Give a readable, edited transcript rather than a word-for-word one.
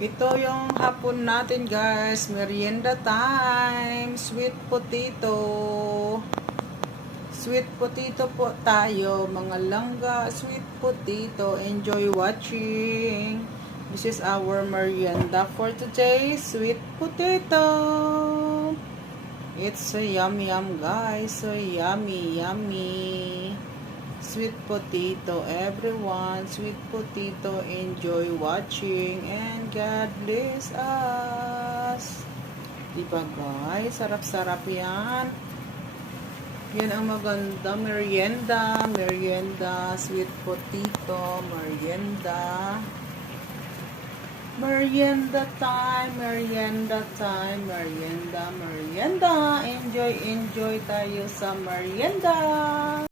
Ito yung hapon natin guys, merienda time, sweet potato. Sweet potato po tayo, mga langga, sweet potato. Enjoy watching. This is our merienda for today, sweet potato. It's so yummy guys, so yummy. Sweet potato, everyone. Sweet potato, enjoy watching and God bless us. Diba guys? Sarap-sarap yan. Yan ang maganda. Merienda, sweet potato, merienda. Merienda time. Enjoy tayo sa merienda.